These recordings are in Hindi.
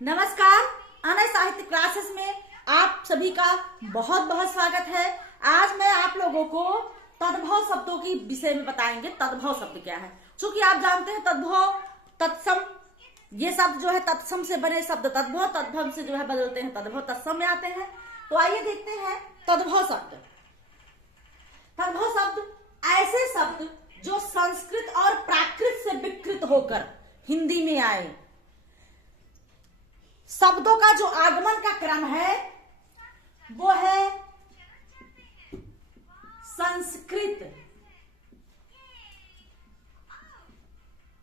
नमस्कार। अनय साहित्य क्लासेस में आप सभी का बहुत बहुत स्वागत है। आज मैं आप लोगों को तद्भव शब्दों की विषय में बताएंगे। तद्भव शब्द क्या है? चूंकि आप जानते हैं तद्भव, तत्सम, ये शब्द जो है तत्सम से बने शब्द तद्भव, तद्भव से जो है बदलते हैं तद्भव, तत्सम में आते हैं। तो आइए देखते हैं तद्भव शब्द। तद्भव शब्द ऐसे शब्द जो संस्कृत और प्राकृत से विकृत होकर हिंदी में आए। शब्दों का जो आगमन का क्रम है वो है संस्कृत,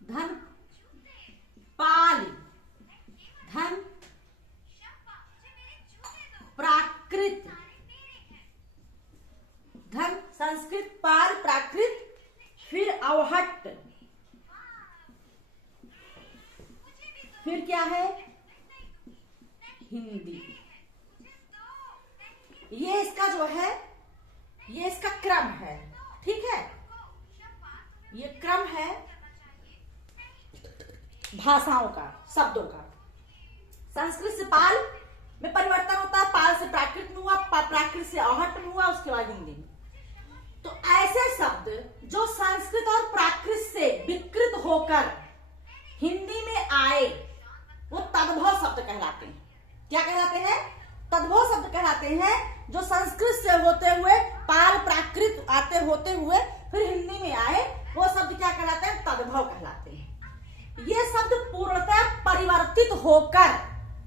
धन पाली, धन प्राकृत, धन संस्कृत पाल प्राकृत, फिर अवहट्ट, फिर क्या है हिंदी। ये इसका जो है ये इसका क्रम है, ठीक है। ये क्रम है भाषाओं का, शब्दों का। संस्कृत से पाल में परिवर्तन होता है, पाल से प्राकृत में हुआ, प्राकृत से अवहट्ट में हुआ, उसके बाद हिंदी में। तो ऐसे शब्द जो संस्कृत और प्राकृत से विकृत होकर हिंदी में आए वो तद्भव शब्द कहलाते हैं। क्या कहलाते हैं? तद्भव शब्द कहलाते हैं। जो संस्कृत से होते हुए पाल प्राकृत आते होते हुए फिर हिंदी में आए वो शब्द क्या कहलाते हैं? तद्भव कहलाते हैं। ये शब्द पूर्णतः परिवर्तित होकर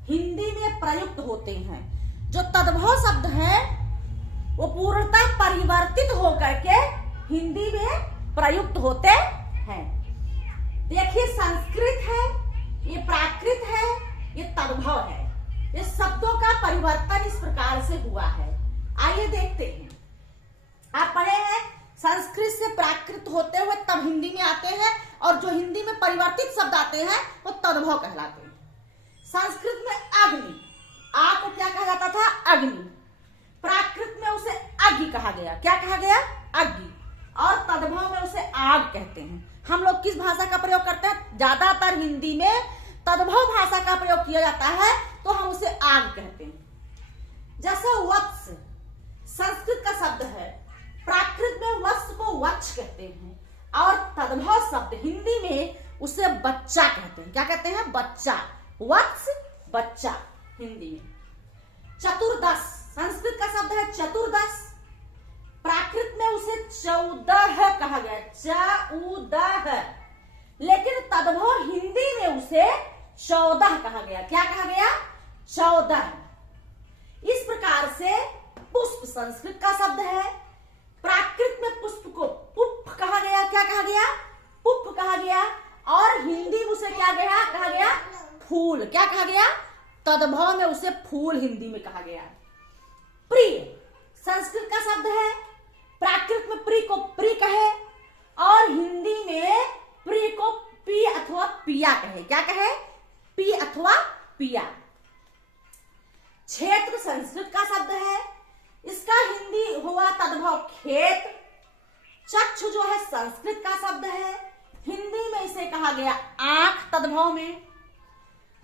हिंदी में प्रयुक्त होते हैं। जो तद्भव शब्द है वो पूर्णतः परिवर्तित होकर के हिंदी में प्रयुक्त होते हैं। देखिए, संस्कृत है, ये प्राकृत है, ये तद्भव है। ये शब्दों का परिवर्तन इस प्रकार से हुआ है। आइए देखते हैं। आप पढ़े हैं संस्कृत से प्राकृत होते हुए तब हिंदी में आते हैं, और जो हिंदी में परिवर्तित शब्द आते हैं वो तद्भव कहलाते हैं। संस्कृत में अग्नि, आग को क्या कहा जाता था? अग्नि। प्राकृत में उसे अग्नि कहा गया। क्या कहा गया? अग्नि। और तद्भव में उसे आग कहते हैं। हम लोग किस भाषा का प्रयोग करते हैं? ज्यादातर हिंदी में तद्भव भाषा का प्रयोग किया जाता है, तो हम उसे आग कहते हैं। जैसे वत्स संस्कृत का शब्द है, प्राकृत में वत्स को वत्स कहते हैं, और तद्भव शब्द हिंदी में उसे बच्चा कहते हैं। क्या कहते हैं? बच्चा। वत्स, बच्चा हिंदी में। चतुर्दश संस्कृत का शब्द है चतुर्दश, प्राकृत में उसे 14 कहा गया, चौदह। लेकिन तद्भव हिंदी में उसे 14 कहा गया। क्या कहा गया? 14। इस प्रकार से पुष्प संस्कृत का शब्द है, प्राकृत में पुष्प को पुष्प कहा गया। क्या कहा गया? पुष्प कहा गया। और हिंदी में उसे क्या गया? कहा गया फूल। क्या कहा गया? तद्भव में उसे फूल हिंदी में कहा गया। प्रिय संस्कृत का शब्द है, प्राकृत में प्रिय को प्रिय कहे, और हिंदी में प्रिय को पी अथवा पिया कहे। क्या कहे? पी अथवा पिया। क्षेत्र संस्कृत का शब्द है, इसका हिंदी हुआ तद्भव खेत। चक्षु जो है संस्कृत का शब्द है, हिंदी में इसे कहा गया आंख तद्भव में।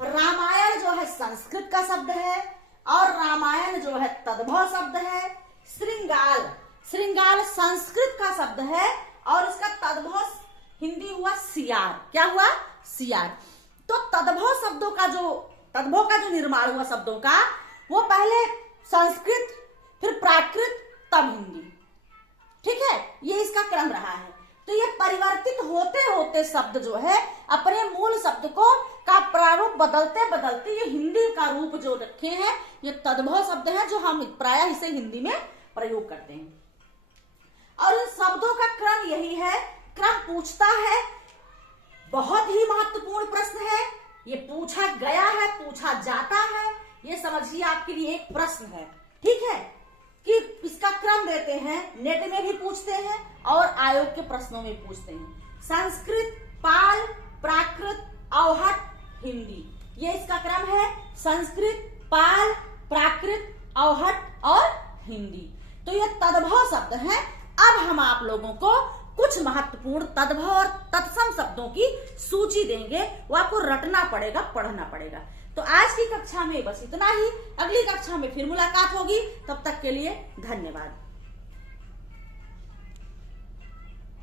रामायण जो है संस्कृत का शब्द है, और रामायण जो है तद्भव शब्द है। श्रृंगाल, श्रृंगाल संस्कृत का शब्द है, और इसका तद्भव हिंदी हुआ सियार। क्या हुआ? सियार। तो तद्भव शब्दों का तद्भव का जो निर्माण हुआ शब्दों का, वो पहले संस्कृत, फिर प्राकृत, तब हिंदी। ठीक है, ये इसका क्रम रहा है। तो ये परिवर्तित होते होते शब्द जो है अपने मूल शब्द का प्रारूप बदलते बदलते ये हिंदी का रूप जो रखे हैं, ये तद्भव शब्द है जो हम प्रायः इसे हिंदी में प्रयोग करते हैं। और इन शब्दों का क्रम यही है। क्रम पूछता है, बहुत ही महत्वपूर्ण प्रश्न है। ये पूछा गया है, पूछा जाता है, ये समझिए आपके लिए एक प्रश्न है। ठीक है, कि इसका क्रम देते हैं, नेट में भी पूछते हैं और आयोग के प्रश्नों में पूछते हैं। संस्कृत, पाल, प्राकृत, अवहट्ट, हिंदी, ये इसका क्रम है। संस्कृत, पाल, प्राकृत, अवहट्ट और हिंदी। तो ये तद्भव शब्द है। अब हम आप लोगों को कुछ महत्वपूर्ण तद्भव और तत्सम शब्दों की सूची देंगे, वो आपको रटना पड़ेगा, पढ़ना पड़ेगा। तो आज की कक्षा में बस इतना ही, अगली कक्षा में फिर मुलाकात होगी, तब तक के लिए धन्यवाद।